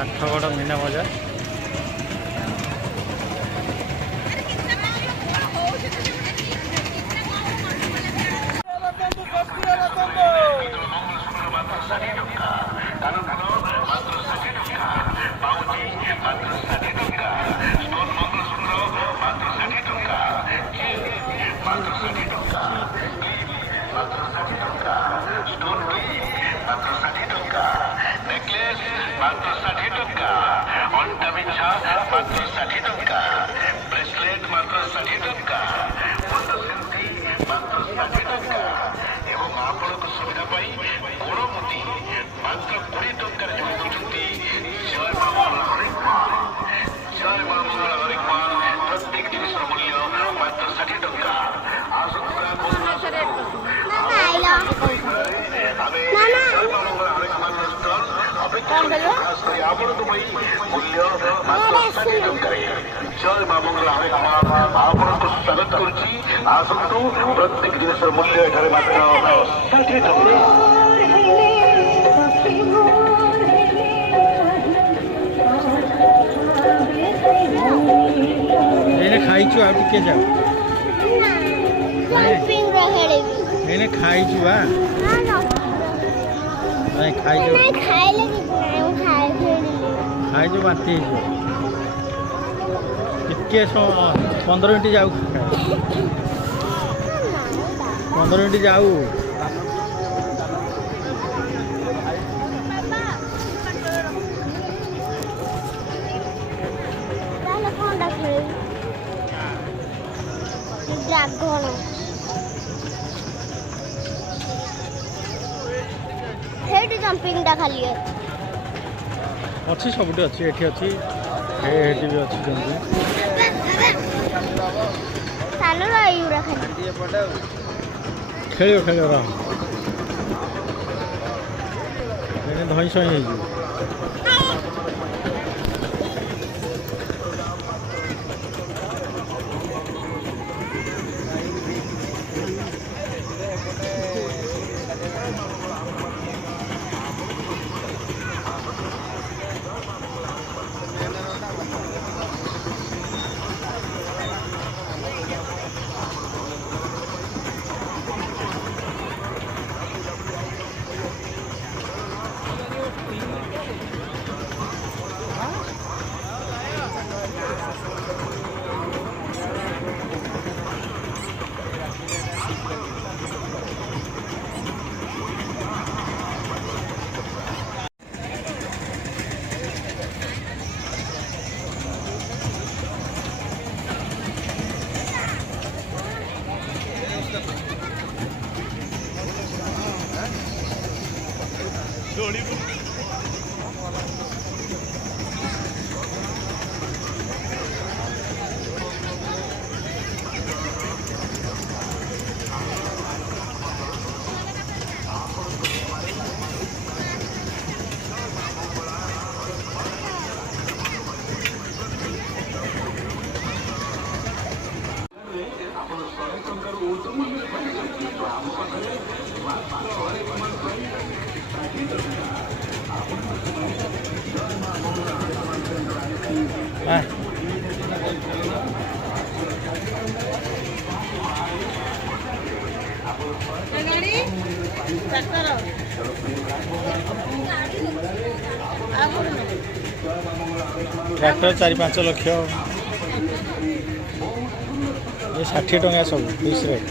आठगड़ मीना बजार। जय माँ मंगला हरे आपन को स्वागत करुच्ची आसतु प्रत्येक जिनिस मूल्य एठारे मात्र 60 टଙ୍କା। खाइछु आ टिके जाओ एने खाइछु आ नहीं खाइछु नहीं खाइले खाइछु बांती टिके 15 मिनट जाऊ 15 मिनट जाऊ जंपिंग टा खाली अच्छी सबुठी अच्छी एठी अच्छी एठी भी अच्छी जंपिंग सानो रायूरा खाली खेलियो खेलियो रा एने धई सई हे जी ट्रैक्टर 4-5 लाख ये 60 टଙ୍କା सब फिक्स रेट।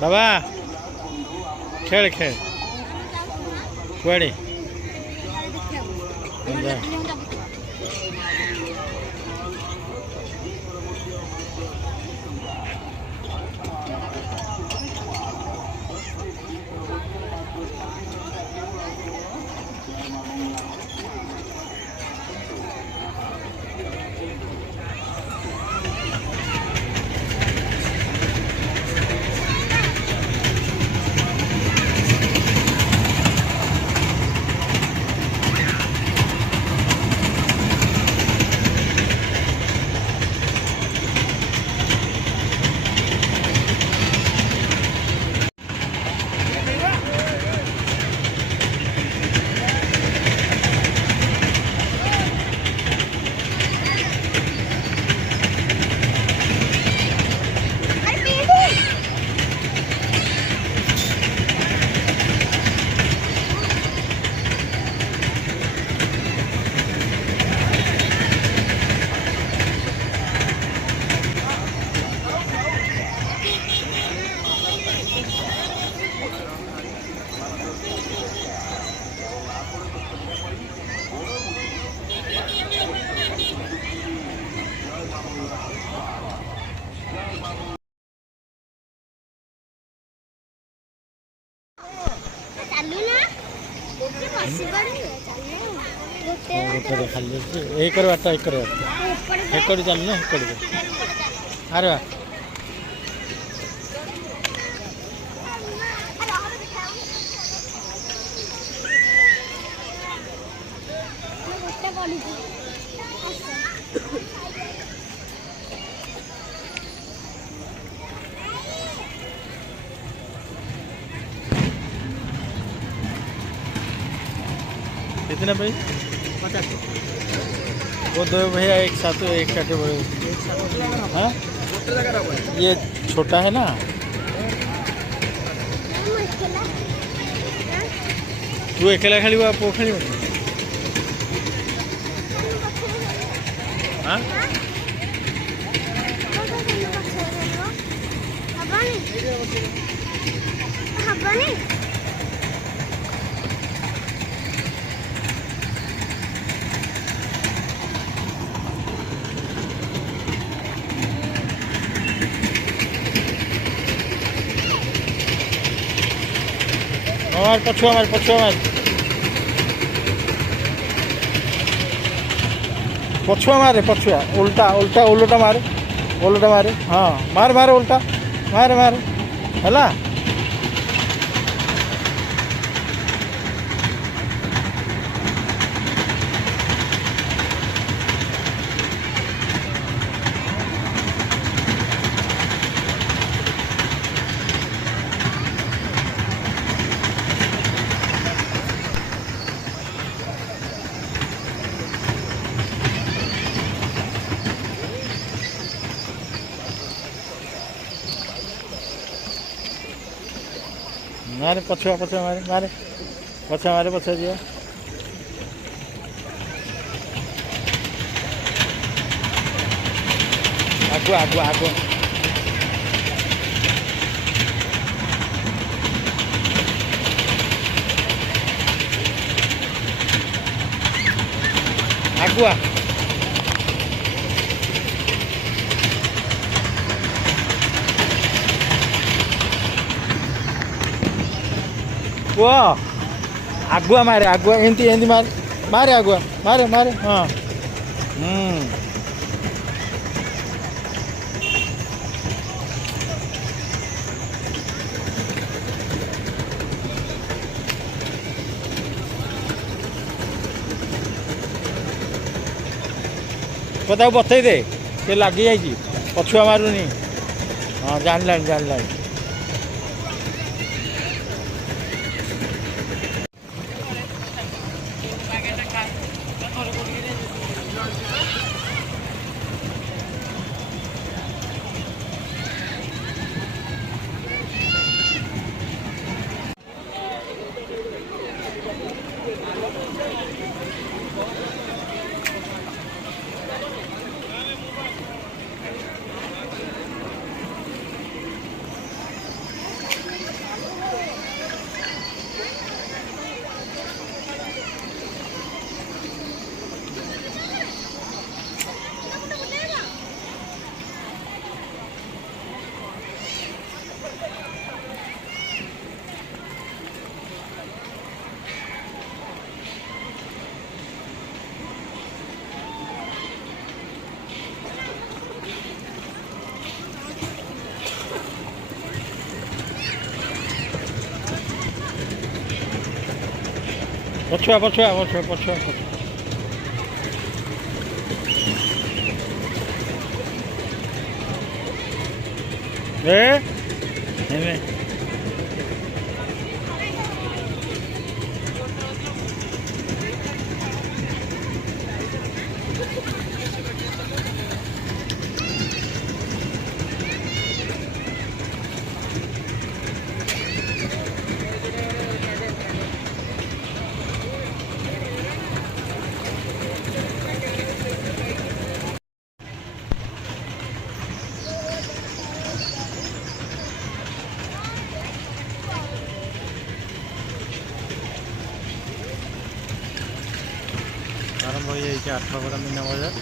बाबा खेळ खेळ कुआडे ଚାଲୁ ନା ଗୋଟେ ବସି ପଡିଲେ ଚାଲୁ ଗୋଟେ ଖାଲି ଏକର ବାଟ ଏକର ବାଟ ଏକଡୁ ଚାଲୁନ ଏକଡୁ ଆରେ ବା ଗୋଟେ ପଡିଛି कितने भाई 50 वो दो भैया एक साथ एक काटे बड़े हाँ ये छोटा है ना तू अकेला खेल पो खेल हाँ ହବନି हमारे पछुआ मारे पछुआ उल्टा उल्टा उल्टा मारे हाँ मार मारे उल्टा मारे मारे है मारे पछुआ पछुआ मारे मारे पछुआ मारे पछुआ दिया आगुआ आगुआ आगुआ आगुआ वो आगुआ मारे आगुआ एंती एंती मारे मारे आगुआ मारे मारे हाँ बताओ बतई दे से लगी जाइए पछुआ मारूनी हाँ जान ला पछुआ पछुआ पछुआ पछुआ ए आरंभ हो जाइए आठगड़ा मीना बजार